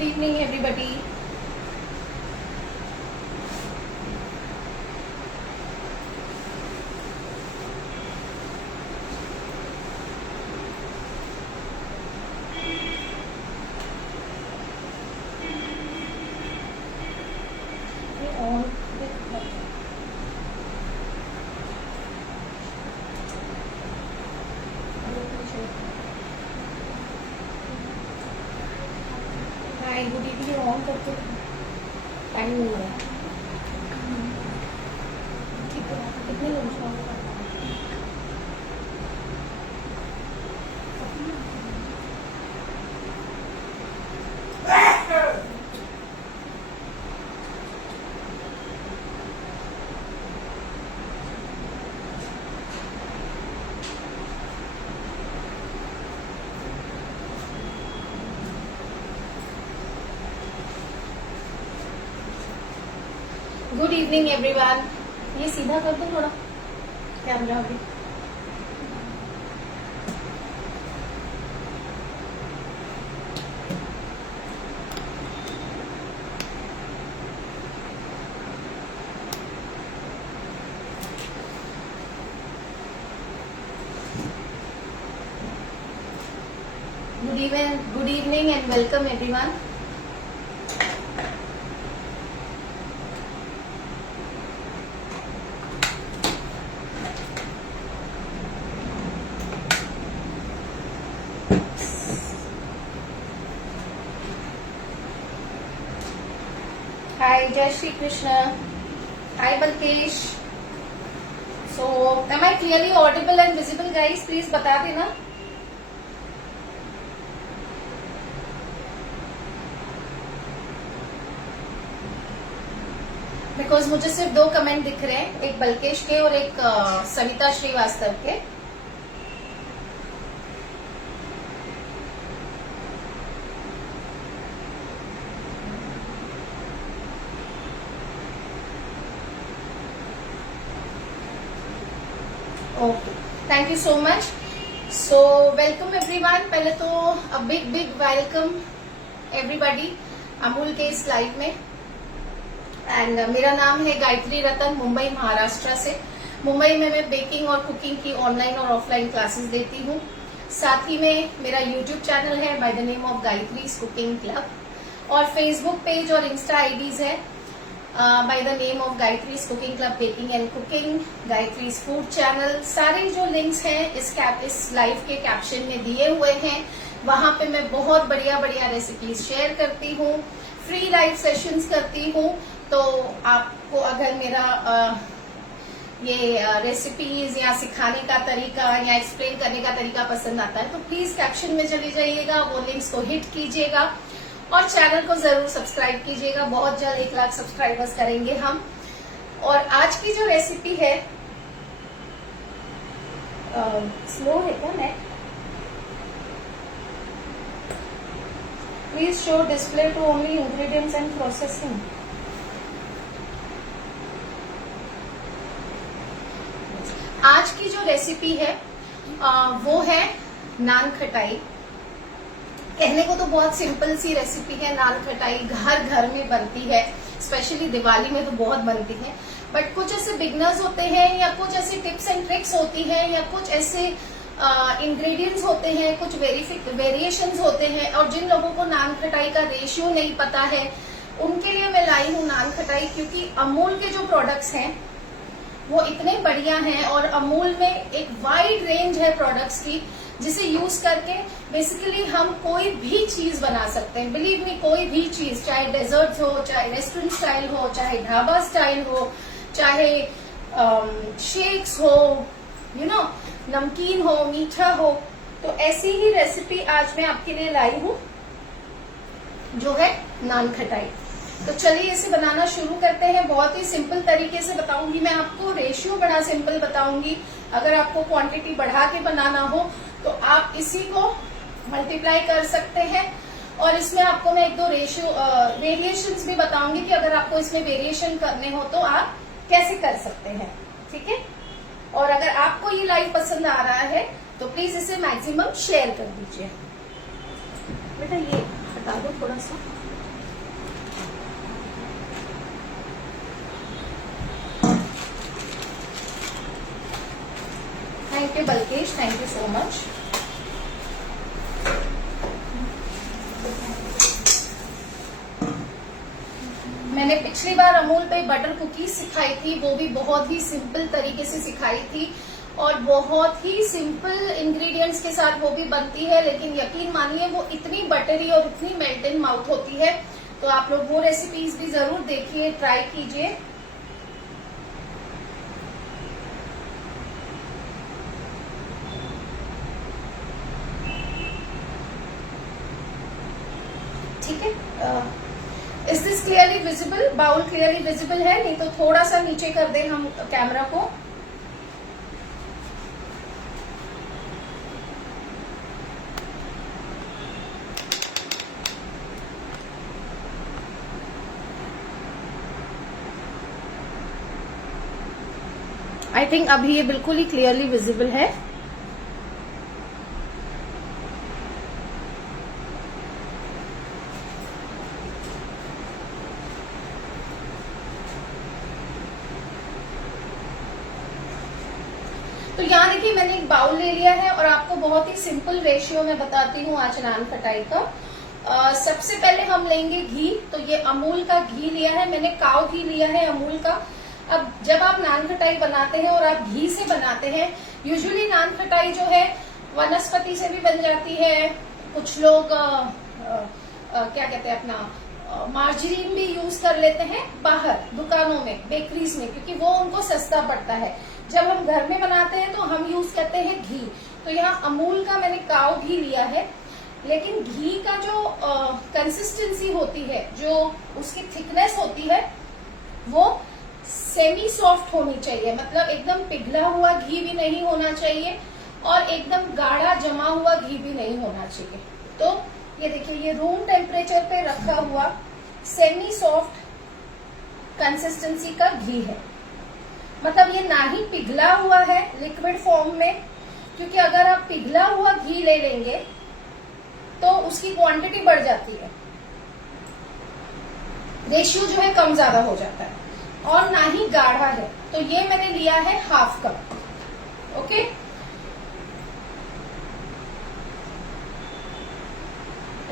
Good evening, everybody. Hi, good evening. On करके time नहीं हो रहा है। ठीक है, कितने लोग हैं? Good evening everyone. ये सीधा कर दो थोड़ा कैमरा अभी। Good evening and welcome everyone. Hi, Jai Shri Krishna. Hi, Balkesh. So, am I clearly audible and visible, guys? Please बता देना। बिकॉज मुझे सिर्फ 2 कमेंट दिख रहे हैं, एक बल्केश के और एक सविता श्रीवास्तव के। Okay, thank you so much. So welcome everyone. पहले तो a big welcome everybody Amul के इस लाइव में। एंड मेरा नाम है गायत्री रतन, मुंबई महाराष्ट्र से। मुंबई में मैं बेकिंग और कुकिंग की ऑनलाइन और ऑफलाइन क्लासेस देती हूँ। साथ ही में मेरा यूट्यूब चैनल है by the name of Gayatri's cooking club, और फेसबुक पेज और इंस्टा आईडीज है by the name of Gayatri's cooking club baking and cooking, Gayatri's food channel. सारे जो लिंक्स हैं इस लाइव के कैप्शन में दिए हुए हैं। वहां पे मैं बहुत बढ़िया रेसिपीज शेयर करती हूँ, फ्री लाइव सेशंस करती हूँ। तो आपको अगर मेरा ये रेसिपीज या सिखाने का तरीका या एक्सप्लेन करने का तरीका पसंद आता है तो प्लीज कैप्शन में चले जाइएगा, वो लिंक्स को हिट कीजिएगा और चैनल को जरूर सब्सक्राइब कीजिएगा। बहुत जल्द 1 लाख सब्सक्राइबर्स करेंगे हम। और आज की जो रेसिपी है, स्लो है क्या net? Please show display to only ingredients and processing. आज की जो रेसिपी है वो है नान खटाई। कहने को तो बहुत सिंपल सी रेसिपी है। नान खटाई घर घर में बनती है, स्पेशली दिवाली में तो बहुत बनती है। बट कुछ ऐसे बिगनर्स होते हैं या कुछ ऐसी टिप्स एंड ट्रिक्स होती हैं या कुछ ऐसे इंग्रेडिएंट्स होते हैं, कुछ वेरिएशंस होते हैं, और जिन लोगों को नान खटाई का रेशियो नहीं पता है उनके लिए मैं लाई हूँ नान खटाई। क्योंकि अमूल के जो प्रोडक्ट्स हैं वो इतने बढ़िया हैं और अमूल में एक वाइड रेंज है प्रोडक्ट्स की, जिसे यूज करके बेसिकली हम कोई भी चीज बना सकते हैं। बिलीव मी, कोई भी चीज, चाहे डेजर्ट हो, चाहे रेस्टोरेंट स्टाइल हो, चाहे ढाबा स्टाइल हो, चाहे शेक्स हो, नमकीन हो, मीठा हो। तो ऐसी ही रेसिपी आज मैं आपके लिए लाई हूँ जो है नान खटाई। तो चलिए इसे बनाना शुरू करते हैं। बहुत ही सिंपल तरीके से बताऊंगी मैं आपको, रेशियो बड़ा सिंपल बताऊंगी। अगर आपको क्वांटिटी बढ़ा के बनाना हो तो आप इसी को मल्टीप्लाई कर सकते हैं। और इसमें आपको मैं 1-2 वेरिएशंस भी बताऊंगी कि अगर आपको इसमें वेरिएशन करने हो तो आप कैसे कर सकते हैं। ठीक है? और अगर आपको ये लाइव पसंद आ रहा है तो प्लीज इसे मैक्सिमम शेयर कर दीजिए। बेटा ये हटा दो थोड़ा सा। Thank you Balkesh, thank you so much. मैंने पिछली बार अमूल पे बटर कुकीज सिखाई थी, वो भी बहुत ही सिंपल तरीके से सिखाई थी और बहुत ही सिंपल इंग्रेडिएंट्स के साथ वो भी बनती है, लेकिन यकीन मानिए वो इतनी बटरी और इतनी मेल्ट इन माउथ होती है। तो आप लोग वो रेसिपीज भी जरूर देखिए, ट्राई कीजिए। ठीक है, is this clearly visible? Bowl clearly visible है? नहीं तो थोड़ा सा नीचे कर दें हम कैमरा को। आई थिंक अभी ये बिल्कुल ही क्लियरली विजिबल है। तो यहाँ देखिए मैंने एक बाउल ले लिया है और आपको बहुत ही सिंपल रेशियो में बताती हूँ आज नान खटाई का। सबसे पहले हम लेंगे घी। तो ये अमूल का घी लिया है मैंने, काऊ घी लिया है अमूल का। अब जब आप नान खटाई बनाते हैं और आप घी से बनाते हैं, यूजुअली नान खटाई जो है वनस्पति से भी बन जाती है, कुछ लोग क्या कहते हैं अपना मार्जरीन भी यूज कर लेते हैं बाहर दुकानों में, बेकरीज में, क्योंकि वो उनको सस्ता पड़ता है। जब हम घर में बनाते हैं तो हम यूज करते हैं घी। तो यहाँ अमूल का मैंने काऊ घी लिया है, लेकिन घी का जो कंसिस्टेंसी होती है, जो उसकी थिकनेस होती है, वो सेमी सॉफ्ट होनी चाहिए। मतलब एकदम पिघला हुआ घी भी नहीं होना चाहिए और एकदम गाढ़ा जमा हुआ घी भी नहीं होना चाहिए। तो ये देखिए, ये रूम टेम्परेचर पे रखा हुआ सेमी सॉफ्ट कंसिस्टेंसी का घी है। मतलब ये ना ही पिघला हुआ है लिक्विड फॉर्म में, क्योंकि अगर आप पिघला हुआ घी ले लेंगे तो उसकी क्वांटिटी बढ़ जाती है, रेशियो जो है कम ज्यादा हो जाता है, और ना ही गाढ़ा है। तो ये मैंने लिया है हाफ कप। ओके,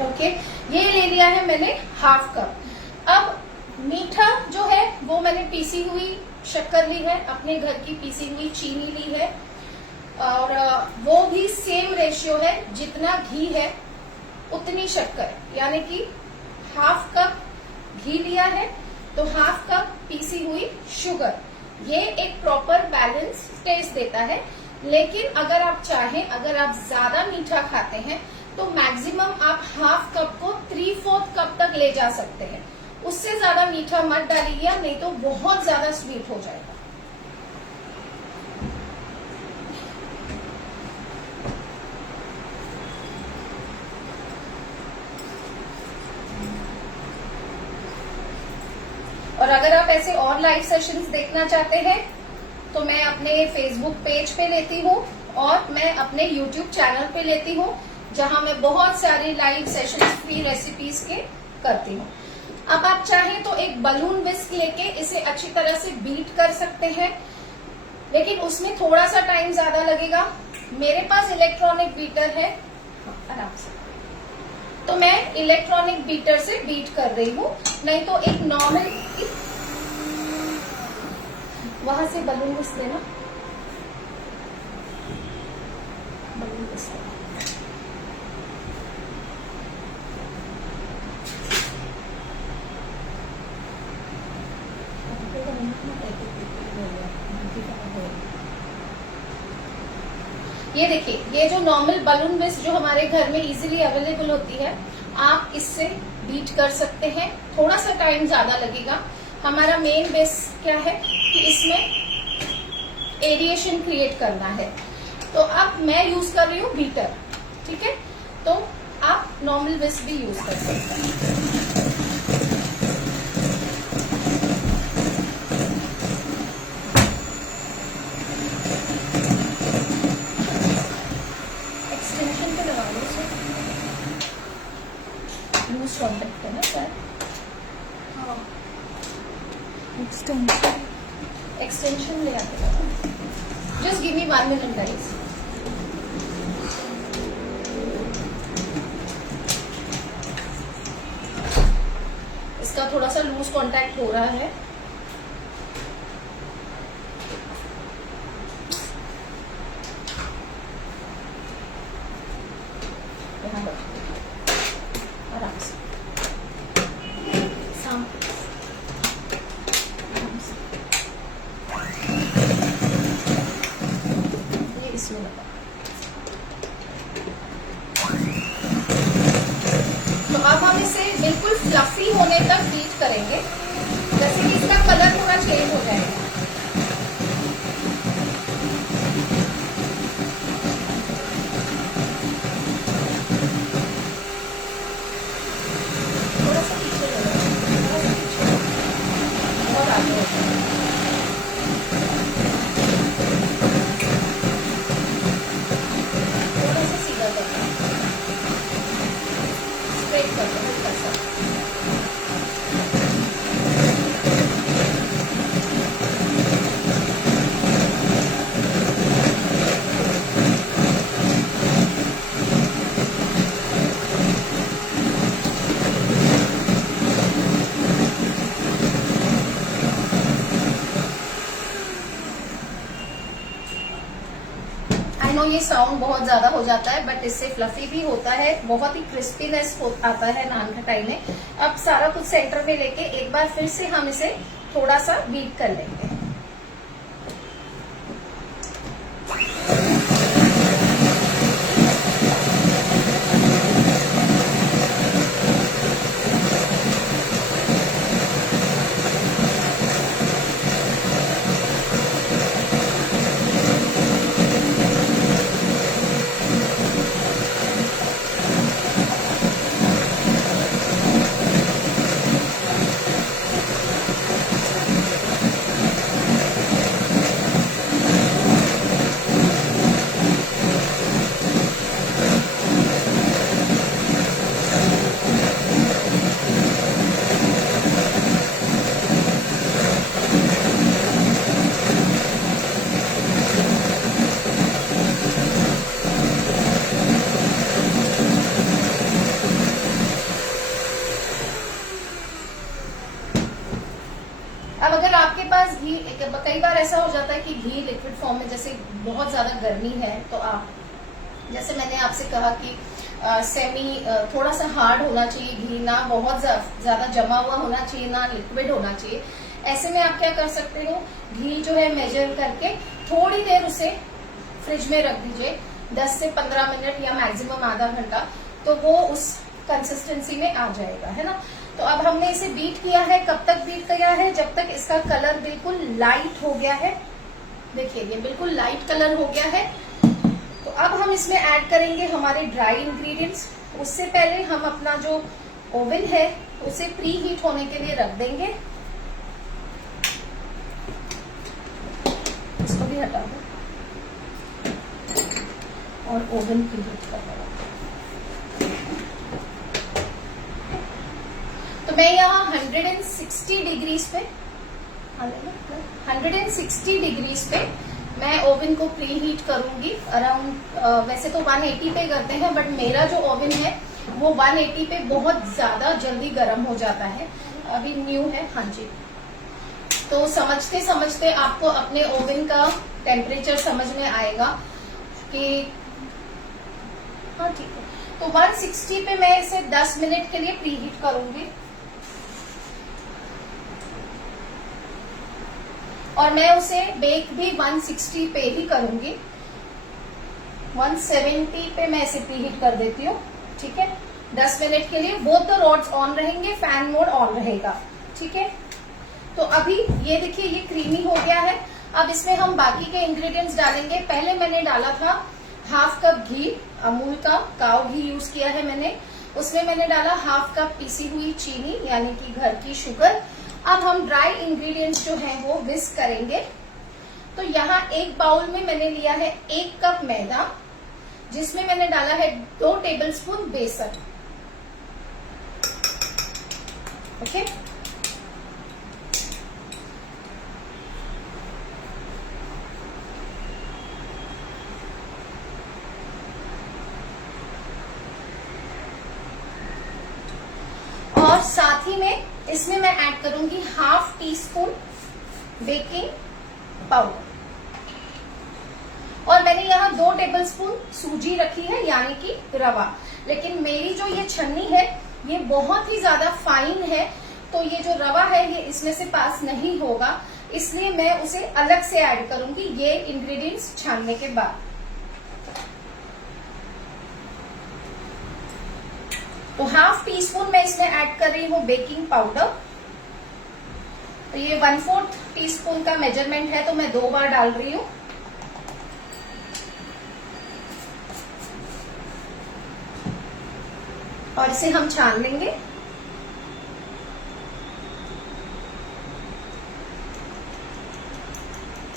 ओके, ये ले लिया है मैंने हाफ कप। अब मीठा जो है वो मैंने पीसी हुई शक्कर ली है, अपने घर की पीसी हुई चीनी ली है, और वो भी सेम रेशियो है, जितना घी है उतनी शक्कर, यानी कि हाफ कप घी लिया है तो हाफ कप पीसी हुई शुगर। ये एक प्रॉपर बैलेंस टेस्ट देता है। लेकिन अगर आप चाहें, अगर आप ज्यादा मीठा खाते हैं तो मैक्सिमम आप हाफ कप को 3/4 कप तक ले जा सकते हैं। उससे ज्यादा मीठा मत डालिए, नहीं तो बहुत ज्यादा स्वीट हो जाएगा। और अगर आप ऐसे और लाइव सेशंस देखना चाहते हैं तो मैं अपने फेसबुक पेज पे लेती हूँ और मैं अपने यूट्यूब चैनल पे लेती हूँ, जहां मैं बहुत सारी लाइव सेशंस फ्री रेसिपीज के करती हूँ। अब आप चाहें तो एक बलून विस्क लेके इसे अच्छी तरह से बीट कर सकते हैं, लेकिन उसमें थोड़ा सा टाइम ज्यादा लगेगा। मेरे पास इलेक्ट्रॉनिक बीटर है, आराम से, तो मैं इलेक्ट्रॉनिक बीटर से बीट कर रही हूँ। नहीं तो एक नॉर्मल, वहां से बलून विस्क लेना, बलून विस्क लेना। ये देखिए, ये जो नॉर्मल बलून विस्क जो हमारे घर में इजीली अवेलेबल होती है, आप इससे बीट कर सकते हैं। थोड़ा सा टाइम ज्यादा लगेगा। हमारा मेन बेस क्या है कि इसमें एरिएशन क्रिएट करना है। तो अब मैं यूज कर रही हूँ बीटर, ठीक है। तो आप नॉर्मल विस्क भी यूज कर सकते हैं। थे ना सर? हाँ, एक्सटेंशन ले आते थे। Just give me 1 minute guys. इसका थोड़ा सा लूज कांटेक्ट हो रहा है। आराम से ये इसमें लगा। तो अब हम इसे बिल्कुल फ्लफी होने तक बीट करेंगे, जैसे कि इसका कलर थोड़ा चेंज हो जाएगा। थोड़ा सा पीछे ले लो, थोड़ा सा पीछे, और आगे हो जाए। थोड़ा सा सीधा करना, स्ट्रेट कर दो हल्का सा। आई नो ये साउंड बहुत ज्यादा हो जाता है, बट इससे फ्लफी भी होता है, बहुत ही क्रिस्पीनेस आता है नान खटाई में। अब सारा कुछ सेंटर में लेके एक बार फिर से हम इसे थोड़ा सा बीट कर लेंगे। अब अगर आपके पास घी, कई बार ऐसा हो जाता है कि घी लिक्विड फॉर्म में, जैसे बहुत ज्यादा गर्मी है, तो आप, जैसे मैंने आपसे कहा कि सेमी थोड़ा सा हार्ड होना चाहिए घी, ना बहुत ज्यादा जमा हुआ होना चाहिए, ना लिक्विड होना चाहिए। ऐसे में आप क्या कर सकते हो, घी जो है मेजर करके थोड़ी देर उसे फ्रिज में रख दीजिए, 10 से 15 मिनट या मैक्सिमम आधा घंटा, तो वो उस कंसिस्टेंसी में आ जाएगा, है ना। तो अब हमने इसे बीट किया है, कब तक बीट किया है, जब तक इसका कलर बिल्कुल लाइट हो गया है। देखिए ये बिल्कुल लाइट कलर हो गया है। तो अब हम इसमें ऐड करेंगे हमारे ड्राई इंग्रेडिएंट्स। उससे पहले हम अपना जो ओवन है उसे प्री हीट होने के लिए रख देंगे। इसको भी हटा दो और ओवन प्री हीट कर देंगे। तो मैं यहाँ 160 डिग्रीज पे 160 डिग्रीज पे मैं ओवन को प्री हीट करूंगी अराउंड, वैसे तो 180 पे करते हैं, बट मेरा जो ओवन है वो 180 पे बहुत ज्यादा जल्दी गर्म हो जाता है, अभी न्यू है। हाँ जी, तो समझते समझते आपको अपने ओवन का टेम्परेचर समझ में आएगा कि हाँ ठीक है। तो 160 पे मैं इसे 10 मिनट के लिए प्री हीट करूंगी, और मैं उसे बेक भी 160 पे ही करूंगी। 170 पे मैं इसे प्रीहीट कर देती हूँ, ठीक है, 10 मिनट के लिए। बोथ द रॉड्स ऑन रहेंगे, फैन मोड ऑन रहेगा, ठीक है। तो अभी ये देखिए ये क्रीमी हो गया है। अब इसमें हम बाकी के इंग्रेडिएंट्स डालेंगे। पहले मैंने डाला था हाफ कप घी, अमूल का काव घी यूज किया है मैंने। उसमें मैंने डाला हाफ कप पीसी हुई चीनी, यानी कि घर की शुगर। अब हम ड्राई इंग्रेडिएंट्स जो हैं वो विस्क करेंगे। तो यहाँ एक बाउल में मैंने लिया है 1 कप मैदा, जिसमें मैंने डाला है 2 टेबलस्पून बेसन। ओके। और साथ ही में इसमें मैं ऐड करूंगी 1/2 टीस्पून बेकिंग पाउडर, और मैंने यहाँ 2 टेबलस्पून सूजी रखी है यानी कि रवा। लेकिन मेरी जो ये छन्नी है ये बहुत ही ज्यादा फाइन है, तो ये जो रवा है ये इसमें से पास नहीं होगा, इसलिए मैं उसे अलग से ऐड करूंगी ये इंग्रेडिएंट्स छानने के बाद। तो 1/2 टीस्पून मैं इसमें ऐड कर रही हूँ बेकिंग पाउडर। तो ये 1/4 टीस्पून का मेजरमेंट है, तो मैं 2 बार डाल रही हूँ। और इसे हम छान लेंगे।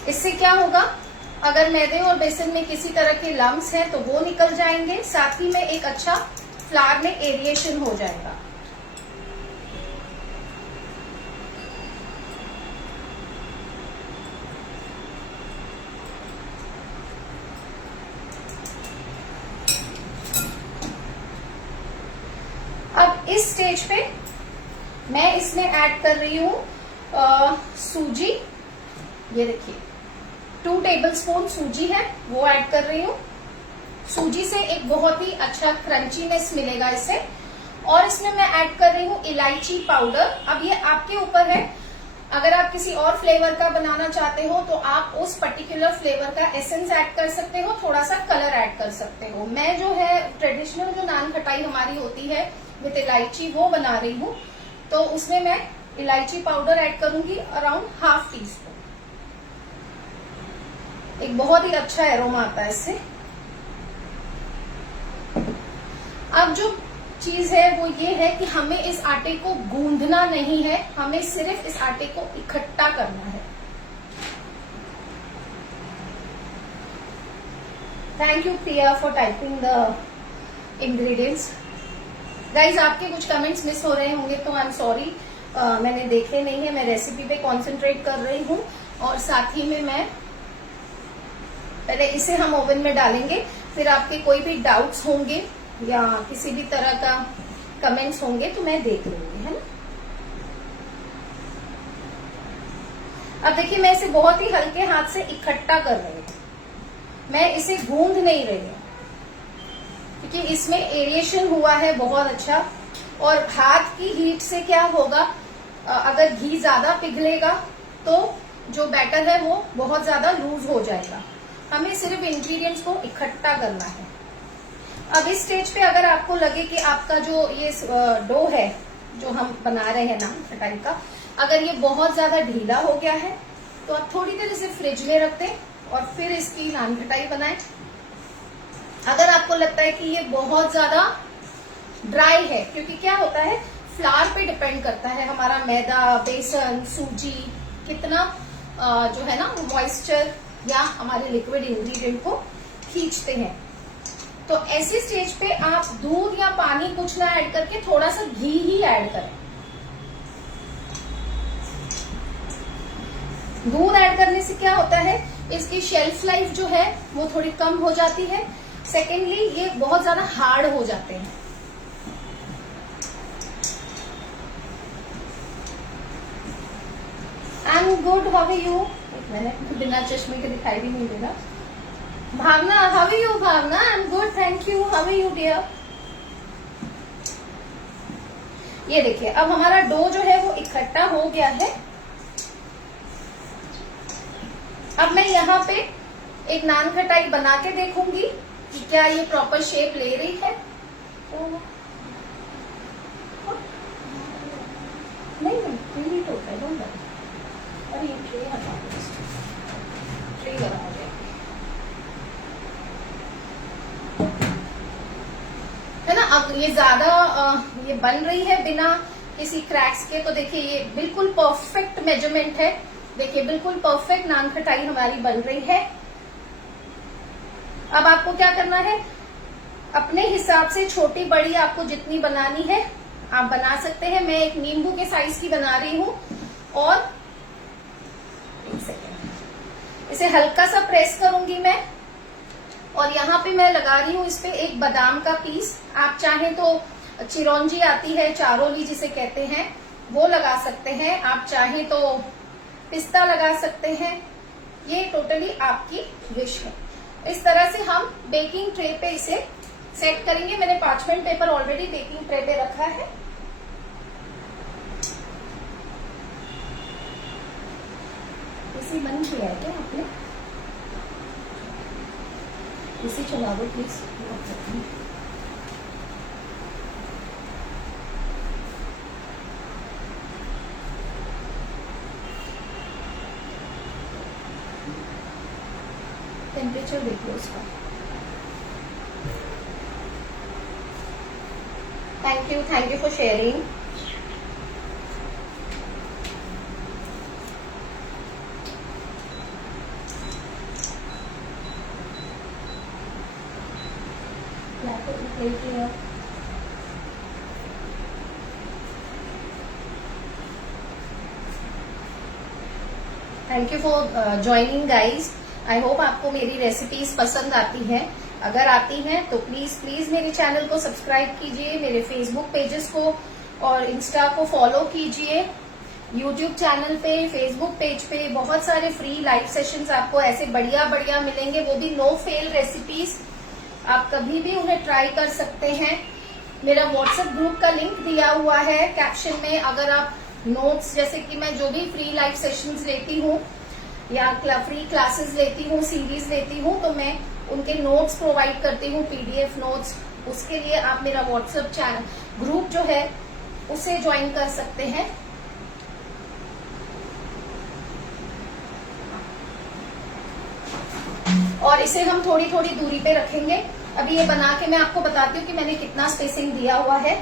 इससे क्या होगा, अगर मैदे और बेसन में किसी तरह के लम्स हैं तो वो निकल जाएंगे, साथ ही में एक अच्छा फ्लावर में एरिएशन हो जाएगा। अब इस स्टेज पे मैं इसमें ऐड कर रही हूँ सूजी। ये देखिए 2 टेबलस्पून सूजी है वो ऐड कर रही हूँ। सूजी से एक बहुत ही अच्छा क्रंचीनेस मिलेगा इससे। और इसमें मैं ऐड कर रही हूँ इलायची पाउडर। अब ये आपके ऊपर है, अगर आप किसी और फ्लेवर का बनाना चाहते हो तो आप उस पर्टिकुलर फ्लेवर का एसेंस ऐड कर सकते हो, थोड़ा सा कलर ऐड कर सकते हो। मैं जो है ट्रेडिशनल जो नान खटाई हमारी होती है विद इलायची वो बना रही हूँ, तो उसमें मैं इलायची पाउडर ऐड करूंगी अराउंड 1/2 टीस्पून। एक बहुत ही अच्छा एरोमा आता है इससे। अब जो चीज है वो ये है कि हमें इस आटे को गूंदना नहीं है, हमें सिर्फ इस आटे को इकट्ठा करना है। Thank you Priya for typing the ingredients. Guys आपके कुछ कमेंट्स मिस हो रहे होंगे तो आई एम सॉरी, मैंने देखे नहीं है, मैं रेसिपी पे कंसंट्रेट कर रही हूँ। और साथ ही में मैं पहले इसे हम ओवन में डालेंगे, फिर आपके कोई भी डाउट्स होंगे या किसी भी तरह का कमेंट्स होंगे तो मैं देख लूंगी, है ना। अब देखिए मैं इसे बहुत ही हल्के हाथ से इकट्ठा कर रही हूँ, मैं इसे गूंद नहीं रही हूँ क्योंकि इसमें एरिएशन हुआ है बहुत अच्छा। और हाथ की हीट से क्या होगा, अगर घी ज्यादा पिघलेगा तो जो बैटर है वो बहुत ज्यादा लूज हो जाएगा। हमें सिर्फ इंग्रेडिएंट्स को इकट्ठा करना है। अब इस स्टेज पे अगर आपको लगे कि आपका जो ये डो है जो हम बना रहे हैं नान खटाई का, अगर ये बहुत ज्यादा ढीला हो गया है तो आप थोड़ी देर इसे फ्रिज में रख दें और फिर इसकी नान खटाई बनाएं। अगर आपको लगता है कि ये बहुत ज्यादा ड्राई है, क्योंकि क्या होता है फ्लावर पे डिपेंड करता है हमारा मैदा, बेसन, सूजी कितना जो है ना मॉइस्चर या हमारे लिक्विड इंग्रेडिएंट को खींचते हैं। तो ऐसे स्टेज पे आप दूध या पानी कुछ ना ऐड करके थोड़ा सा घी ही ऐड करें। दूध ऐड करने से क्या होता है, इसकी शेल्फ लाइफ जो है वो थोड़ी कम हो जाती है। सेकेंडली ये बहुत ज्यादा हार्ड हो जाते हैं। I am good, how are you? मैंने बिना चश्मे के दिखाई भी नहीं दे रहा। Bhavna, how are you? Bhavna, I am good, thank you, how are you dear? ये देखिए अब हमारा डो जो है वो इकट्ठा हो गया है। अब मैं यहाँ पे एक नान खटाई बना के देखूंगी कि क्या ये प्रॉपर शेप ले रही है। नहीं नहीं तो अरे ये ट्रे हटा दो, ट्रे बना दे, है ना। अब ये ज्यादा ये बन रही है बिना किसी क्रैक्स के, तो देखिए ये बिल्कुल परफेक्ट मेजरमेंट है। देखिए बिल्कुल परफेक्ट नान खटाई हमारी बन रही है। अब आपको क्या करना है, अपने हिसाब से छोटी बड़ी आपको जितनी बनानी है आप बना सकते हैं। मैं एक नींबू के साइज की बना रही हूँ। और एक सेकेंड, इसे हल्का सा प्रेस करूंगी मैं। और यहाँ पे मैं लगा रही हूँ इस पे एक बादाम का पीस। आप चाहें तो चिरौंजी आती है, चारोली जिसे कहते हैं, वो लगा सकते हैं। आप चाहें तो पिस्ता लगा सकते हैं। ये टोटली आपकी विश है। इस तरह से हम बेकिंग ट्रे पे इसे सेट करेंगे। मैंने parchment paper already baking tray पे रखा है। इसी बंद किया है क्या आपने? इसी चला दो प्लीज। टेम्परेचर देख लो इसका। Thank you for sharing. Thank you for joining guys. I hope आपको मेरी रेसिपीज पसंद आती हैं। अगर आती हैं तो प्लीज प्लीज मेरे चैनल को सब्सक्राइब कीजिए, मेरे फेसबुक पेजेस को और इंस्टा को फॉलो कीजिए। यूट्यूब चैनल पे, फेसबुक पेज पे बहुत सारे फ्री लाइव सेशंस आपको ऐसे बढ़िया बढ़िया मिलेंगे, वो भी नो फेल रेसिपीज। आप कभी भी उन्हें ट्राई कर सकते हैं। मेरा व्हाट्सएप ग्रुप का लिंक दिया हुआ है कैप्शन में। अगर आप नोट्स, जैसे कि मैं जो भी फ्री लाइव सेशंस लेती हूँ या फ्री क्लासेस लेती हूँ, सीरीज लेती हूँ, तो मैं उनके नोट्स प्रोवाइड करती हूँ, पीडीएफ नोट्स। उसके लिए आप मेरा व्हाट्सएप चैनल ग्रुप जो है उसे ज्वाइन कर सकते हैं। और इसे हम थोड़ी थोड़ी दूरी पे रखेंगे। अभी ये बना के मैं आपको बताती हूँ कि मैंने कितना स्पेसिंग दिया हुआ है।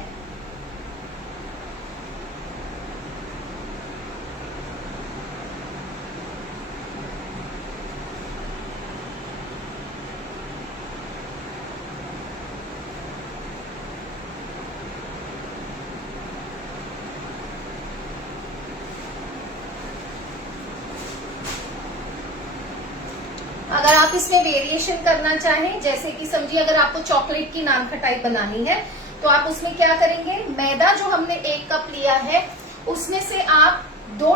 अगर आप इसमें वेरिएशन करना चाहें, जैसे कि समझिए अगर आपको चॉकलेट की नान खटाई बनानी है, तो आप उसमें क्या करेंगे, मैदा जो हमने 1 कप लिया है उसमें से आप 2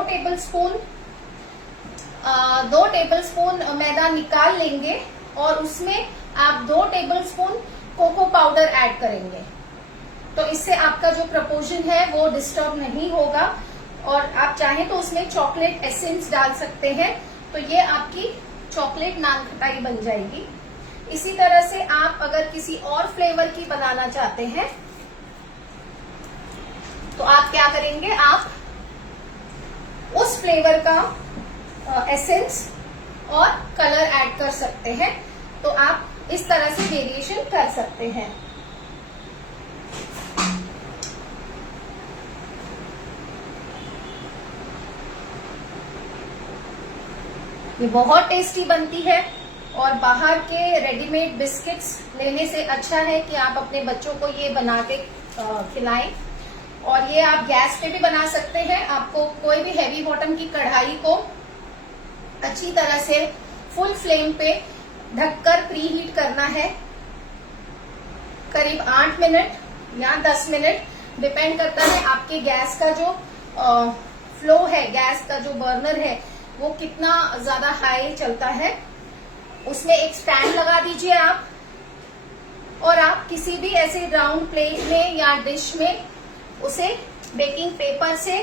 टेबलस्पून मैदा निकाल लेंगे और उसमें आप 2 टेबलस्पून कोको पाउडर ऐड करेंगे। तो इससे आपका जो प्रपोर्शन है वो डिस्टर्ब नहीं होगा। और आप चाहें तो उसमें चॉकलेट एसेंस डाल सकते हैं, तो ये आपकी चॉकलेट नान खटाई बन जाएगी। इसी तरह से आप अगर किसी और फ्लेवर की बनाना चाहते हैं तो आप क्या करेंगे, आप उस फ्लेवर का एसेंस और कलर ऐड कर सकते हैं। तो आप इस तरह से वेरिएशन कर सकते हैं। ये बहुत टेस्टी बनती है और बाहर के रेडीमेड बिस्किट्स लेने से अच्छा है कि आप अपने बच्चों को ये बना के खिलाएं। और ये आप गैस पे भी बना सकते हैं। आपको कोई भी हैवी बॉटम की कढ़ाई को अच्छी तरह से फुल फ्लेम पे ढककर प्री हीट करना है। करीब 8 मिनट या 10 मिनट, डिपेंड करता है आपके गैस का जो फ्लो है, गैस का जो बर्नर है वो कितना ज्यादा हाई चलता है। उसमें एक स्टैंड लगा दीजिए आप, और आप किसी भी ऐसे राउंड प्लेट में या डिश में उसे बेकिंग पेपर से,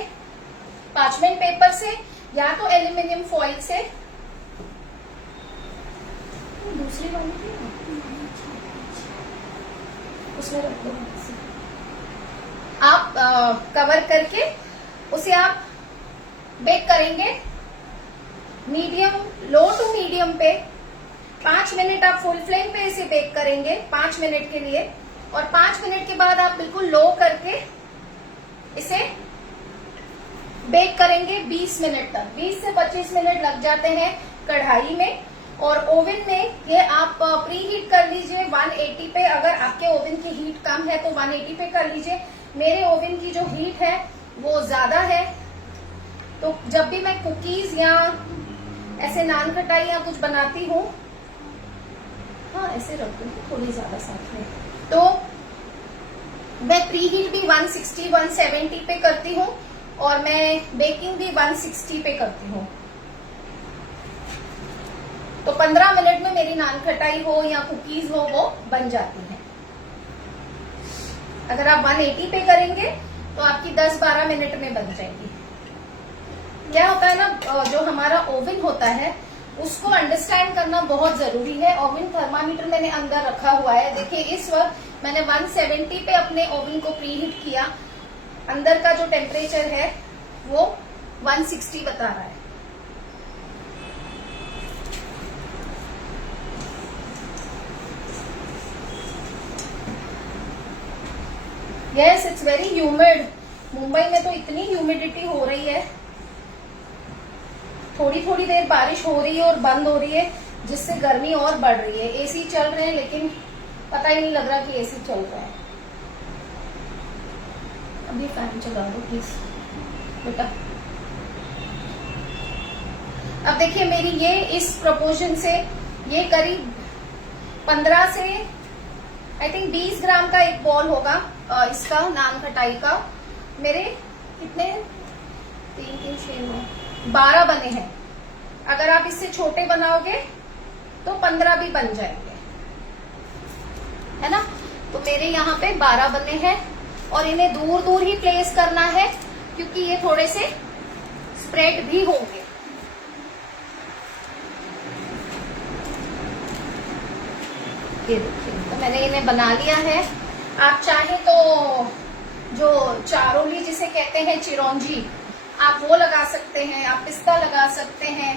पार्चमेंट पेपर से या तो एल्यूमिनियम फॉइल से, दूसरी वाली उसमें रख दो, आप कवर करके उसे आप बेक करेंगे मीडियम, लो टू मीडियम पे। 5 मिनट आप फुल फ्लेम पे इसे बेक करेंगे 5 मिनट के लिए, और 5 मिनट के बाद आप बिल्कुल लो करके इसे बेक करेंगे 20 मिनट तक। 20 से 25 मिनट लग जाते हैं कढ़ाई में। और ओवन में ये आप प्री हीट कर लीजिए 180 पे। अगर आपके ओवन की हीट कम है तो 180 पे कर लीजिए। मेरे ओवन की जो हीट है वो ज्यादा है, तो जब भी मैं कुकीज या ऐसे नान खटाई या कुछ बनाती हूँ, हाँ ऐसे रख दूंगी थोड़ी ज्यादा साथ में, तो मैं प्री हीट भी 160 170 पे करती हूँ और मैं बेकिंग भी 160 पे करती हूँ। तो 15 मिनट में मेरी नान खटाई हो या कुकीज हो वो बन जाती है। अगर आप 180 पे करेंगे तो आपकी 10-12 मिनट में बन जाएगी। क्या होता है ना, जो हमारा ओवन होता है उसको अंडरस्टैंड करना बहुत जरूरी है। ओवन थर्मामीटर मैंने अंदर रखा हुआ है, देखिए इस वक्त मैंने 170 पे अपने ओवन को प्री हीट किया, अंदर का जो टेम्परेचर है वो 160 बता रहा है। Yes, it's very humid. Mumbai में तो इतनी ह्यूमिडिटी हो रही है, थोड़ी थोड़ी देर बारिश हो रही है और बंद हो रही है, जिससे गर्मी और बढ़ रही है। एसी चल रहे हैं लेकिन पता ही नहीं लग रहा कि एसी चल रहा है। अभी फैन चला दो प्लीज बेटा। अब देखिए मेरी ये इस प्रोपोर्शन से ये करीब 15 से आई थिंक 20 ग्राम का एक बॉल होगा इसका नान खटाई का। मेरे कितने 12 बने हैं। अगर आप इससे छोटे बनाओगे तो 15 भी बन जाएंगे, है ना। तो मेरे यहाँ पे 12 बने हैं और इन्हें दूर दूर ही प्लेस करना है क्योंकि ये थोड़े से स्प्रेड भी होंगे। ये देखिए, तो मैंने इन्हें बना लिया है। आप चाहे तो जो चारोली जिसे कहते हैं चिरौंजी, आप वो लगा सकते हैं, आप पिस्ता लगा सकते हैं,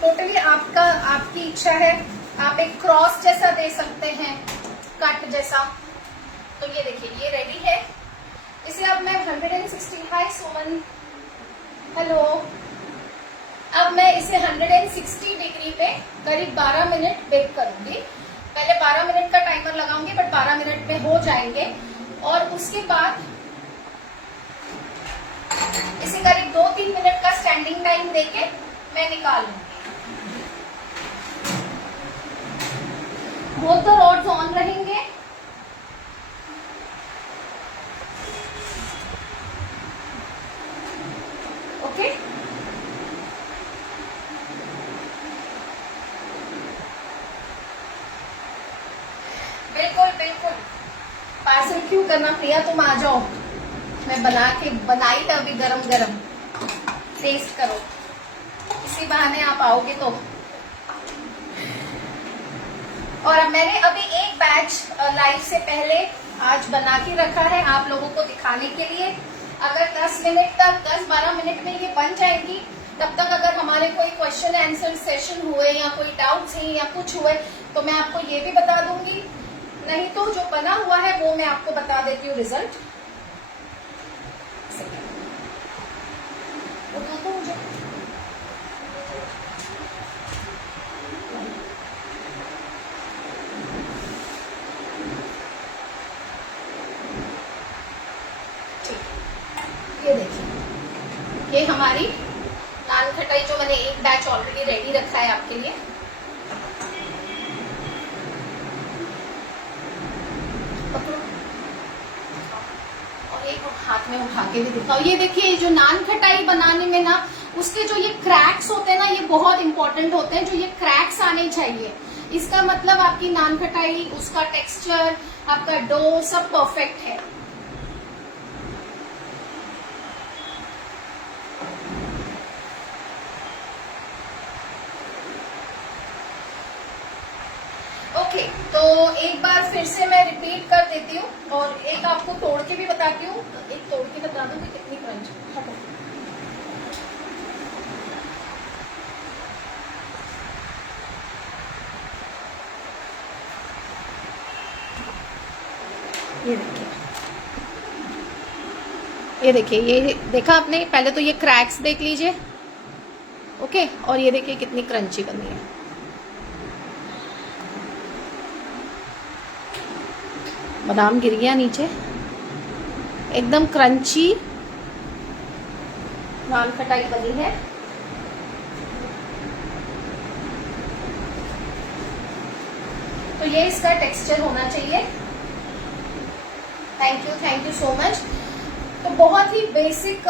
टोटली आपकी इच्छा है। आप एक क्रॉस जैसा दे सकते हैं, कट जैसा। तो ये देखिए ये रेडी है। इसे अब मैं 160, हाय सुमन, हेलो। अब मैं इसे 160 डिग्री पे करीब 12 मिनट बेक करूंगी। पहले 12 मिनट का टाइमर लगाऊंगी बट 12 मिनट में हो जाएंगे और उसके बाद इसे करीब 2-3 मिनट का स्टैंडिंग टाइम देके मैं निकाल लूंगी। बोथ द रॉड्स ऑन रहेंगे। ओके, बिल्कुल बिल्कुल। पार्सल क्यों करना प्रिया, तुम आ जाओ, मैं बनाई था अभी गरम गरम, टेस्ट करो। इसी बहाने आप आओगे तो। और मैंने अभी एक बैच लाइव से पहले आज बना के रखा है आप लोगों को दिखाने के लिए। अगर 10 मिनट तक 10-12 मिनट में ये बन जाएगी, तब तक अगर हमारे कोई क्वेश्चन आंसर सेशन हुए या कोई डाउट्स हैं या कुछ हुए तो मैं आपको ये भी बता दूंगी, नहीं तो जो बना हुआ है वो मैं आपको बता देती हूँ रिजल्ट। तो मुझे ये देखिए, ये हमारी नान खटाई जो मैंने एक बैच ऑलरेडी रेडी रखा है आपके लिए। और एक हाथ में उठा के भी दिखाओ। ये देखिए, जो नान खटाई बनाने में ना उसके जो ये क्रैक्स होते हैं ना, ये बहुत इंपॉर्टेंट होते हैं। जो ये क्रैक्स आने चाहिए, इसका मतलब आपकी नान खटाई, उसका टेक्सचर, आपका डो सब परफेक्ट है। ओके, तो एक बार फिर से मैं रिपीट कर देती हूँ और एक आपको तोड़ के भी बताती हूँ। एक तोड़ के बता दूँ कि कितनी क्रंच। ये देखिए, ये देखा आपने, पहले तो ये क्रैक्स देख लीजिए। ओके, और ये देखिए कितनी क्रंची बनी है। बादाम गिर गया नीचे। एकदम क्रंची नान खटाई बनी है। तो ये इसका टेक्सचर होना चाहिए। Thank you so much. तो बहुत ही बेसिक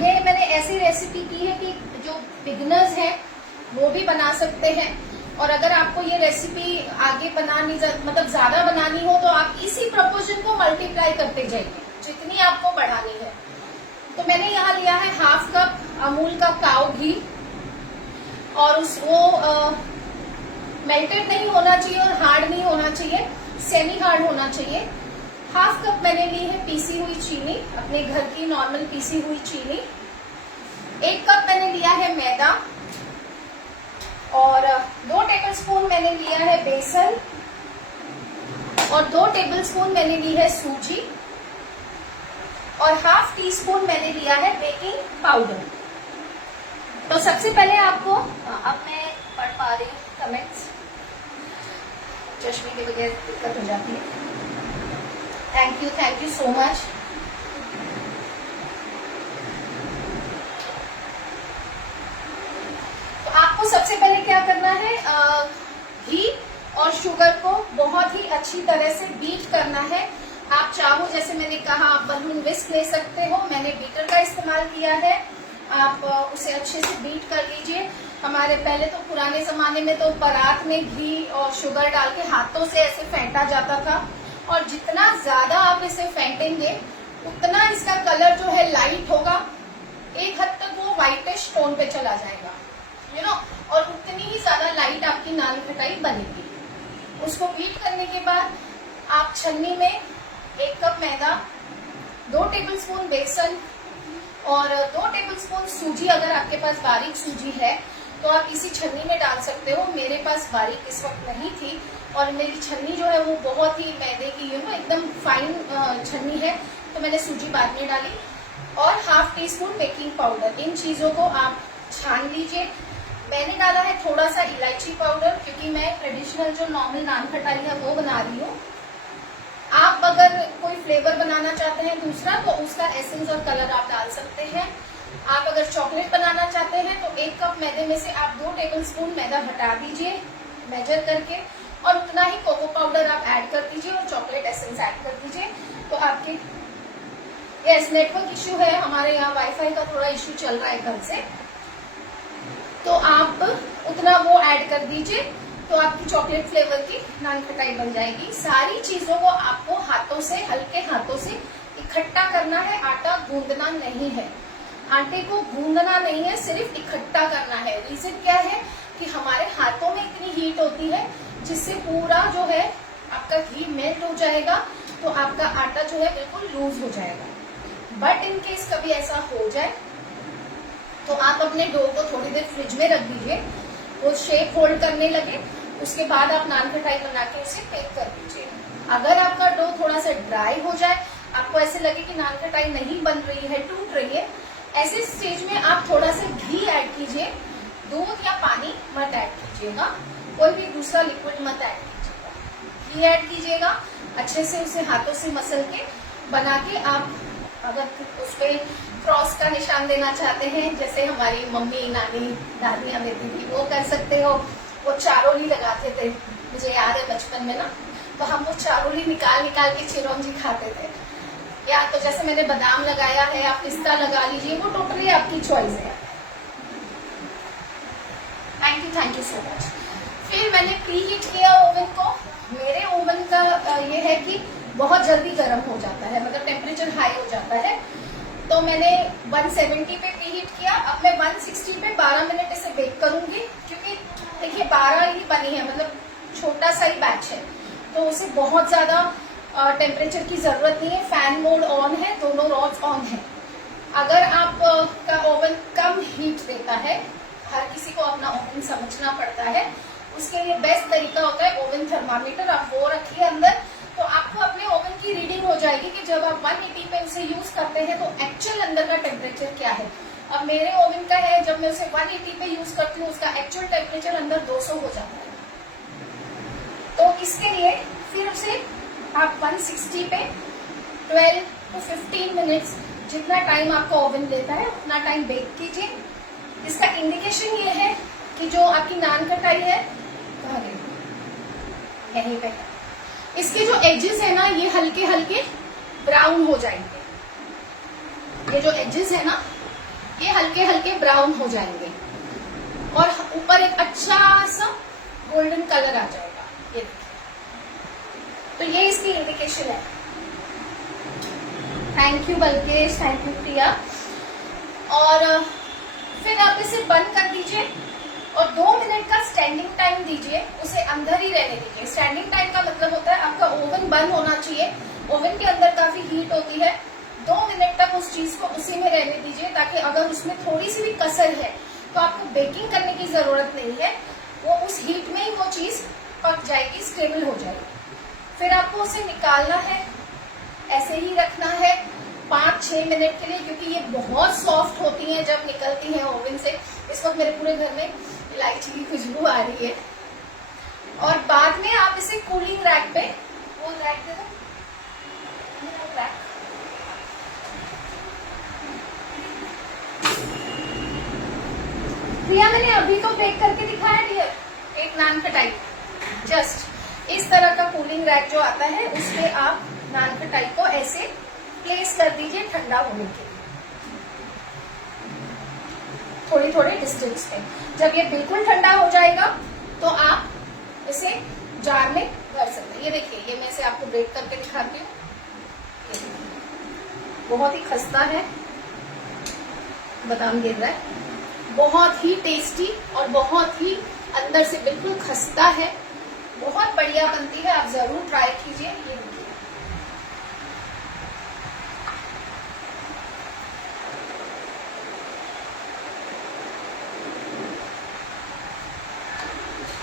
ये मैंने ऐसी रेसिपी की है कि जो बिगिनर्स हैं वो भी बना सकते हैं, और अगर आपको ये रेसिपी आगे बनानी मतलब ज्यादा बनानी हो तो आप इसी प्रोपोर्शन को मल्टीप्लाई करते जाइए जितनी आपको बढ़ानी है। तो मैंने यहाँ लिया है हाफ कप अमूल का काऊ घी, और वो मेल्टेड नहीं होना चाहिए और हार्ड नहीं होना चाहिए, सेमी हार्ड होना चाहिए। हाफ कप मैंने ली है पीसी हुई चीनी, अपने घर की नॉर्मल पीसी हुई चीनी। 1 कप मैंने लिया है मैदा, और 2 टेबलस्पून मैंने लिया है बेसन, और 2 टेबलस्पून मैंने ली है सूजी, और हाफ टी स्पून मैंने लिया है बेकिंग पाउडर। तो सबसे पहले आपको, अब मैं पढ़ पा रही हूँ कमेंट्स, चश्मे के बगैर दिक्कत हो जाती है। Thank you so much. तो आपको सबसे पहले क्या करना है, घी और शुगर को बहुत ही अच्छी तरह से बीट करना है। आप चाहो, जैसे मैंने कहा, आप बलून विस्क ले सकते हो, मैंने बीटर का इस्तेमाल किया है। आप उसे अच्छे से बीट कर लीजिए। हमारे पहले तो पुराने जमाने में तो परात में घी और शुगर डाल के हाथों से ऐसे फेंटा जाता था, और जितना ज्यादा आप इसे फेंटेंगे उतना इसका कलर जो है लाइट होगा, एक हद तक वो व्हाइटिश टोन पे चला जाएगा, यू नो, और उतनी ही ज्यादा लाइट आपकी नान खटाई बनेगी। उसको बीट करने के बाद आप छन्नी में 1 कप मैदा, 2 टेबलस्पून बेसन और 2 टेबलस्पून सूजी, अगर आपके पास बारीक सूजी है तो आप इसी छन्नी में डाल सकते हो। मेरे पास बारीक इस वक्त नहीं थी, और मेरी छन्नी जो है वो बहुत ही मैदे की एकदम फाइन छन्नी है, तो मैंने सूजी बाद में डाली। और half teaspoon baking powder. इन चीजों को आप छान लीजिए। मैंने डाला है थोड़ा सा इलायची पाउडर, क्योंकि मैं ट्रेडिशनल जो नॉर्मल नान खटाई है वो बना रही हूँ। आप अगर कोई फ्लेवर बनाना चाहते हैं दूसरा, तो उसका एसेंस और कलर आप डाल सकते हैं। आप अगर चॉकलेट बनाना चाहते हैं तो 1 कप मैदे में से आप 2 टेबलस्पून मैदा हटा दीजिए मेजर करके, और उतना ही कोको पाउडर आप ऐड कर दीजिए और चॉकलेट एसेंस ऐड कर दीजिए। तो आपके, यस, नेटवर्क इश्यू है, हमारे यहाँ वाईफाई का थोड़ा इश्यू चल रहा है कल से, तो आप उतना वो ऐड कर दीजिए, तो आपकी चॉकलेट फ्लेवर की नान खटाई बन जाएगी। सारी चीजों को आपको हाथों से, हल्के हाथों से इकट्ठा करना है, आटा गूंदना नहीं है। आटे को गूंदना नहीं है, सिर्फ इकट्ठा करना है। रीजन क्या है कि हमारे हाथों में इतनी हीट होती है जिससे पूरा जो है आपका घी मेल्ट हो जाएगा, तो आपका आटा जो है बिल्कुल लूज हो जाएगा। बट इन केस कभी ऐसा हो जाए तो आप अपने डो को थोड़ी देर फ्रिज में रख दीजिए, वो शेप होल्ड करने लगे, उसके बाद आप नान खटाई बना के उसे बेक कर दीजिए। अगर आपका डो थोड़ा सा ड्राई हो जाए, आपको ऐसे लगे कि नान खटाई नहीं बन रही है, टूट रही है, ऐसे स्टेज में आप थोड़ा सा घी ऐड कीजिए। दूध या पानी मत ऐड कीजिएगा, कोई भी दूसरा लिक्विड मत ऐड कीजिएगा। घी ऐड कीजिएगा, अच्छे से उसे हाथों से मसल के बना के, आप अगर उस पर क्रॉस का निशान देना चाहते हैं, जैसे हमारी मम्मी, नानी, दादियां देती थी, वो कर सकते हो। वो चारोली लगाते थे, मुझे याद है बचपन में ना, तो हम वो चारोली निकाल निकाल के चिरौंजी खाते थे। या तो जैसे मैंने बादाम लगाया है, आप पिस्ता लगा लीजिए, वो टोटली आपकी चॉइस है। Thank you so much. फिर मैंने प्री हीट किया ओवन को। मेरे ओवन का ये है कि बहुत जल्दी गर्म हो जाता है, मतलब टेम्परेचर हाई हो जाता है, तो मैंने 170 पे प्री हीट किया। अब मैं 160 पे 12 मिनट इसे बेक करूंगी, क्योंकि देखिए 12 ही बनी है, मतलब छोटा सा ही बैच है, तो उसे बहुत ज्यादा टेम्परेचर की जरूरत नहीं है। फैन मोड ऑन है, दोनों रॉड्स ऑन है। अगर आप का ओवन कम हीट देता है, हर किसी को अपना ओवन समझना पड़ता है, उसके लिए बेस्ट तरीका होता है ओवन थर्मामीटर। आप वो रखिए अंदर, तो आपको अपने ओवन की रीडिंग हो जाएगी कि जब आप 180 पे उसे यूज करते हैं तो एक्चुअल अंदर का टेम्परेचर क्या है। अब मेरे ओवन का है, जब मैं उसे 180 पे यूज करती हूँ, उसका एक्चुअल टेम्परेचर अंदर 200 हो जाता है। तो इसके लिए फिर उसे आप 160 पे 12 तो 15 मिनट्स जितना टाइम आपका ओवन लेता है उतना टाइम बेक कीजिए। इसका इंडिकेशन ये है कि जो आपकी नान कटाई है कहाँ गई, यहीं पे। इसके जो एजेस है ना ये हल्के हल्के ब्राउन हो जाएंगे, ये जो एजेस है ना ये हल्के हल्के ब्राउन हो जाएंगे और ऊपर एक अच्छा सा गोल्डन कलर आ जाएगा, ये देखिए। तो ये इसकी इंडिकेशन है। Thank you Balkesh, thank you प्रिया। और फिर आप इसे बंद कर दीजिए और 2 मिनट का स्टैंडिंग टाइम दीजिए, उसे अंदर ही रहने दीजिए। स्टैंडिंग टाइम का मतलब होता है आपका ओवन बंद होना चाहिए, ओवन के अंदर काफी हीट होती है। 2 मिनट तक उस चीज को उसी में रहने दीजिए, ताकि अगर उसमें थोड़ी सी भी कसर है तो आपको बेकिंग करने की जरूरत नहीं है, वो उस हीट में ही वो चीज पक जाएगी, स्टेबल हो जाएगी। फिर आपको उसे निकालना है, ऐसे ही रखना है 5-6 मिनट के लिए, क्योंकि ये बहुत सॉफ्ट होती हैं जब निकलती हैं ओवन से। इस वक्त मेरे पूरे घर में इलायची की खुशबू आ रही है। और बाद में आप इसे कूलिंग रैक पे, वो रैक दे दो, रैक, प्रिया मैंने अभी तो बेक करके दिखाया डियर, एक नान कटाई। जस्ट इस तरह का कूलिंग रैक जो आता है उसपे आप नान कटाई को ऐसे प्लेस कर दीजिए ठंडा होने के लिए, थोड़ी थोड़ी डिस्टेंस पे। जब ये बिल्कुल ठंडा हो जाएगा तो आप इसे जार में भर सकते हैं। ये देखिए, ये मैं इसे आपको ब्रेक करके दिखाती हूँ। बहुत ही खस्ता है, बादाम गिर रहा है, बहुत ही टेस्टी और बहुत ही अंदर से बिल्कुल खस्ता है, बहुत बढ़िया बनती है। आप जरूर ट्राई कीजिए। ये देखिए,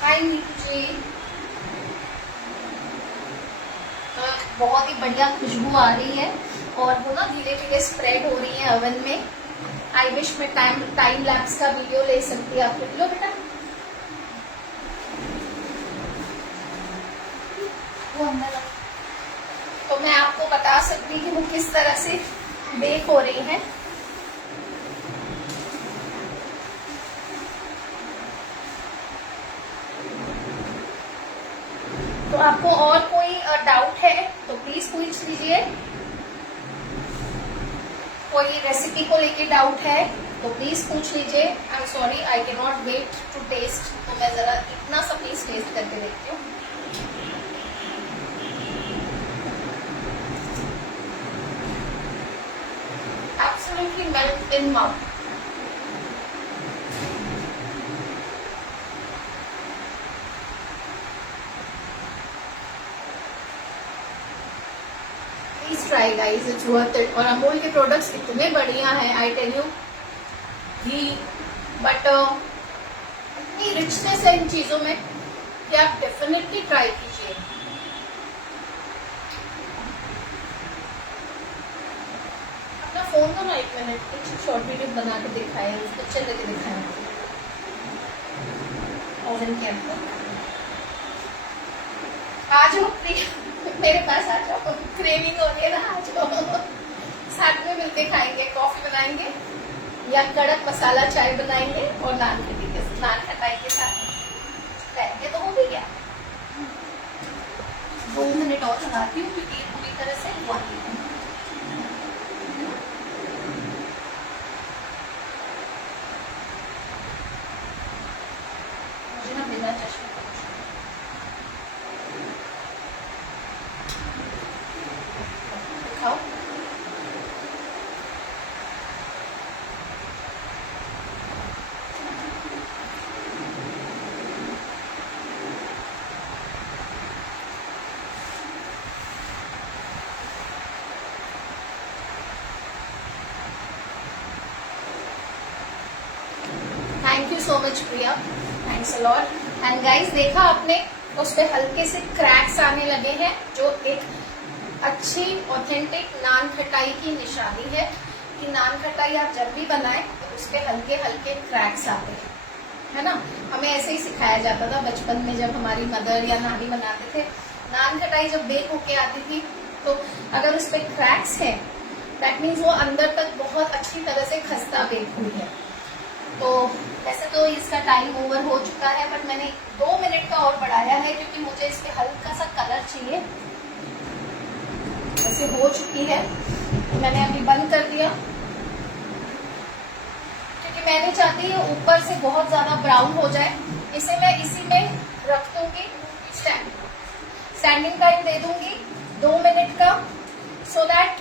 हाय नीतू जी, बहुत ही बढ़िया खुशबू आ रही है और वो ना धीरे धीरे स्प्रेड हो रही है ओवन में। आई विश में टाइम लैप्स का वीडियो ले सकती है आप। लो बेटा, वो अंदर, तो मैं आपको बता सकती कि वो किस तरह से बेक हो रही है। तो आपको और कोई डाउट है तो प्लीज पूछ लीजिए। कोई रेसिपी को लेके डाउट है तो प्लीज पूछ लीजिए। I am sorry, I can not wait to taste. तो मैं जरा इतना सा प्लीज टेस्ट करके देखती हूँ। Absolutely melt in mouth. Try guys, it's worth it. और अमूल के प्रोडक्ट्स इतने बढ़िया हैं, आई टेल यू। घी, बटर, इतनी रिचनेस है इन चीजों में कि आप डेफिनेटली ट्राई कीजिए। अपना फोन को ना 1 मिनट एक शॉर्ट वीडियो बना के दिखाए, पिक्चर लेके दिखाए ओवन के अंदर। आ जाओ प्रिया, मेरे पास आ जाओ, क्रेविंग हो रही है ना, आ जाओ। साथ में मिलके खाएंगे, कॉफी बनाएंगे या कड़क मसाला चाय बनाएंगे और नान खटाई के साथ बैठेंगे तो हो भी गया। 2 मिनट और लगाती हूँ क्योंकि पूरी तरह से हुआ नहीं है। मुझे ना बिना चश्मे दिखाओ। Thank you so much Priya, thanks a lot. And guys, देखा आपने उस पे हल्के से क्रैक्स आने लगे हैं, जो एक अच्छी ऑथेंटिक नान खटाई की निशानी है कि नान खटाई आप जब भी बनाएं तो उस पे हल्के हल्के क्रैक्स आते हैं, है ना। हमें ऐसे ही सिखाया जाता था बचपन में, जब हमारी मदर या नानी बनाते थे। नान खटाई जब बेक होके आती थी तो अगर उस पे क्रैक्स हैं दैट मीन्स वो अंदर तक बहुत अच्छी तरह से खस्ता बेक हुई है। तो वैसे तो इसका टाइम ओवर हो चुका है, बट मैंने 2 मिनट का और बढ़ाया है क्योंकि मुझे इसमें हल्का सा कलर चाहिए। वैसे हो चुकी है, मैंने अभी बंद कर दिया क्योंकि मैं नहीं चाहती ऊपर से बहुत ज्यादा ब्राउन हो जाए। इसे मैं इसी में रख दूंगी, स्टैंडिंग टाइम दे दूंगी 2 मिनट का, सो दैट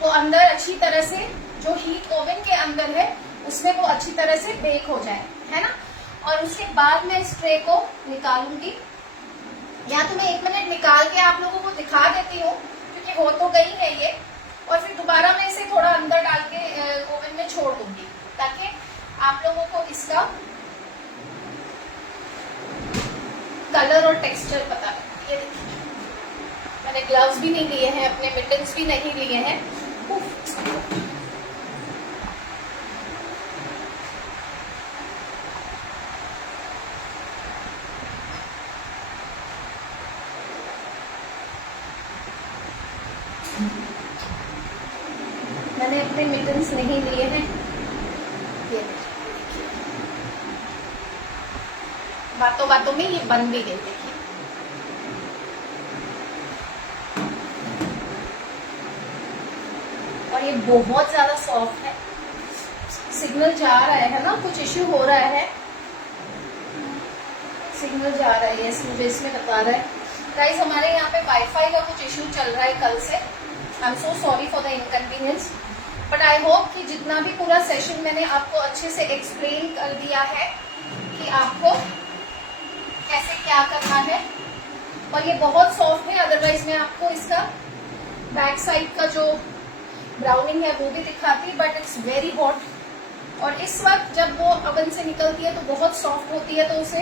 वो अंदर अच्छी तरह से जो हीट ओवन के अंदर है उसमें वो अच्छी तरह से बेक हो जाए, है ना। और उसके बाद मैं इस ट्रे को निकालूंगी, या तो मैं 1 मिनट निकाल के आप लोगों को दिखा देती हूँ क्योंकि हो तो गई है ये, और फिर दोबारा मैं इसे थोड़ा अंदर डाल के ओवन में छोड़ दूंगी ताकि आप लोगों को इसका कलर और टेक्सचर पता लगे। ये देखिए, मैंने ग्लव्स भी नहीं लिए हैं, अपने मिटन्स भी नहीं लिए हैं। मैंने अपने मिटन्स नहीं लिए हैं। ये बातों बातों में ये बन भी गई, देखिए। और ये बहुत ज्यादा सॉफ्ट है। सिग्नल जा रहा है ना, कुछ इश्यू हो रहा है, सिग्नल जा रहा है, यस मुझे इसमें बता रहा है। गाइस हमारे यहाँ पे वाईफाई का कुछ इश्यू चल रहा है कल से। I am so sorry for the inconvenience, but I hope कि जितना भी पूरा सेशन मैंने आपको अच्छे से एक्सप्लेन कर दिया है कि आपको कैसे क्या करना है। और ये बहुत सॉफ्ट है, अदरवाइज मैं आपको इसका बैक साइड का जो ब्राउनिंग है वो भी दिखाती, बट इट्स वेरी हॉट। और इस वक्त जब वो ओवन से निकलती है तो बहुत सॉफ्ट होती है, तो उसे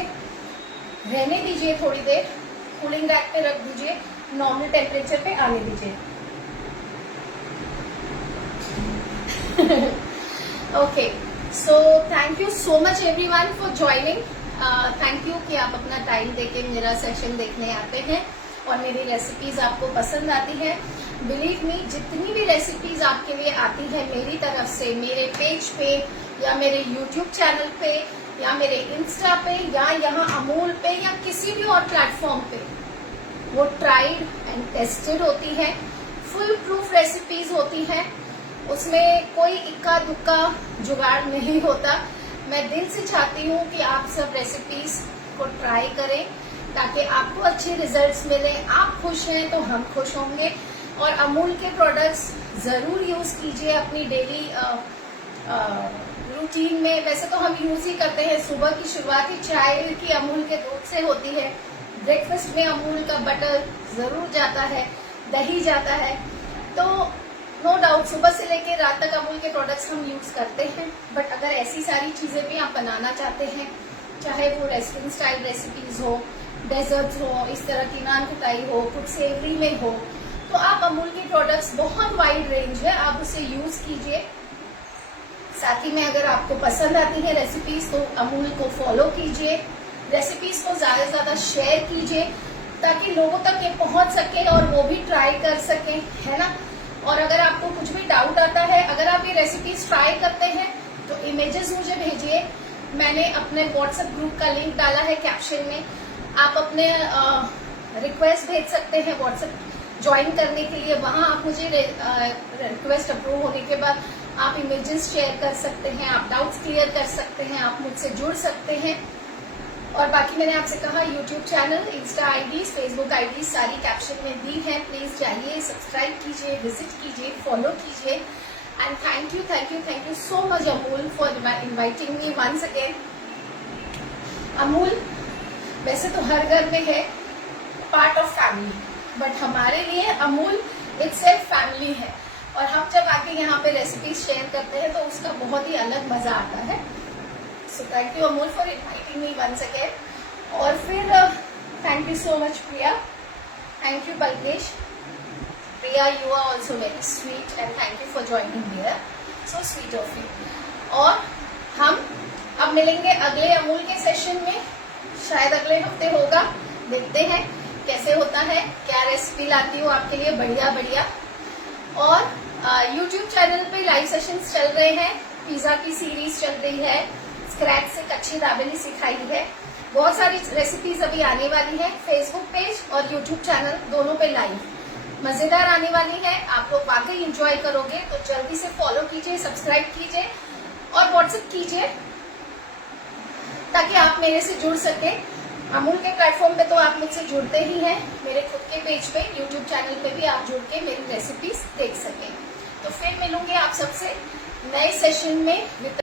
रहने दीजिए थोड़ी देर, कूलिंग रैक पे रख दीजिए, नॉर्मल टेम्परेचर पे आने दीजिए। Okay, so thank you so much everyone for joining. Thank you कि आप अपना टाइम देके मेरा सेशन देखने आते हैं और मेरी रेसिपीज आपको पसंद आती है। बिलीव मी, जितनी भी रेसिपीज आपके लिए आती है मेरी तरफ से, मेरे पेज पे या मेरे यूट्यूब चैनल पे या मेरे इंस्टा पे या यहाँ अमूल पे या किसी भी और प्लेटफॉर्म पे, वो ट्राइड एंड टेस्टेड होती है, फुल प्रूफ रेसिपीज होती है, उसमें कोई इक्का दुक्का जुगाड़ नहीं होता। मैं दिल से चाहती हूँ कि आप सब रेसिपीज को ट्राई करें ताकि आपको अच्छे रिजल्ट्स मिले। आप खुश हैं तो हम खुश होंगे। और अमूल के प्रोडक्ट्स जरूर यूज कीजिए अपनी डेली रूटीन में। वैसे तो हम यूज ही करते हैं, सुबह की शुरुआत ही चाय की अमूल के दूध से होती है, ब्रेकफास्ट में अमूल का बटर जरूर जाता है, दही जाता है, तो नो डाउट सुबह से लेकर रात तक अमूल के प्रोडक्ट्स हम यूज करते हैं। बट अगर ऐसी सारी चीजें भी आप बनाना चाहते हैं, चाहे वो रेस्टोरेंट स्टाइल रेसिपीज हो, डेजर्ट्स हो, इस तरह की नान खटाई हो, कुछ सेवरी में हो, तो आप अमूल के प्रोडक्ट्स, बहुत वाइड रेंज है, आप उसे यूज कीजिए। साथ ही में अगर आपको पसंद आती है रेसिपीज तो अमूल को फॉलो कीजिए, रेसिपीज को ज्यादा से ज्यादा शेयर कीजिए ताकि लोगों तक ये पहुंच सके और वो भी ट्राई कर सके, है ना। और अगर आपको कुछ भी डाउट आता है, अगर आप ये रेसिपीज ट्राई करते हैं तो इमेजेस मुझे भेजिए। मैंने अपने व्हाट्सएप ग्रुप का लिंक डाला है कैप्शन में, आप अपने रिक्वेस्ट भेज सकते हैं व्हाट्सएप ज्वाइन करने के लिए। वहां आप मुझे रिक्वेस्ट अप्रूव होने के बाद आप इमेजेस शेयर कर सकते हैं, आप डाउट्स क्लियर कर सकते हैं, आप मुझसे जुड़ सकते हैं। और बाकी मैंने आपसे कहा YouTube channel, Insta ID, Facebook ID सारी कैप्शन में दी है, प्लीज जाइए, सब्सक्राइब कीजिए, विजिट कीजिए, फॉलो कीजिए। And thank you so much Amul for inviting me once again. Amul वैसे तो हर घर में है, पार्ट ऑफ फैमिली, बट हमारे लिए अमूल इट्सेल्फ फैमिली है। और हम जब आके यहाँ पे रेसिपीज शेयर करते हैं तो उसका बहुत ही अलग मजा आता है। So thank you Amul for inviting me once again. और फिर thank you so much Priya, thank you Balkesh. Priya, you are also very sweet and thank you for joining me, so sweet of you. और हम अब मिलेंगे अगले अमूल के सेशन में, शायद अगले हफ्ते होगा, देखते हैं कैसे होता है, क्या रेसिपी लाती हूँ आपके लिए बढ़िया बढ़िया। और यूट्यूब चैनल पे लाइव सेशंस चल रहे हैं, पिज्जा की सीरीज चल रही है, स्क्रैच से कच्ची दाबेली सिखाई है, बहुत सारी रेसिपीज अभी आने वाली है। फेसबुक पेज और यूट्यूब चैनल दोनों पे लाइव मजेदार आने वाली है, आप लोग वाकई एंजॉय करोगे। तो जल्दी से फॉलो कीजिए, सब्सक्राइब कीजिए और व्हाट्सएप कीजिए ताकि आप मेरे से जुड़ सके। अमूल के प्लेटफॉर्म पे तो आप मुझसे जुड़ते ही हैं, मेरे खुद के पेज पे, यूट्यूब चैनल पे भी आप जुड़ के मेरी रेसिपीज देख सकें। तो फिर मिलूंगी आप सबसे नए सेशन में।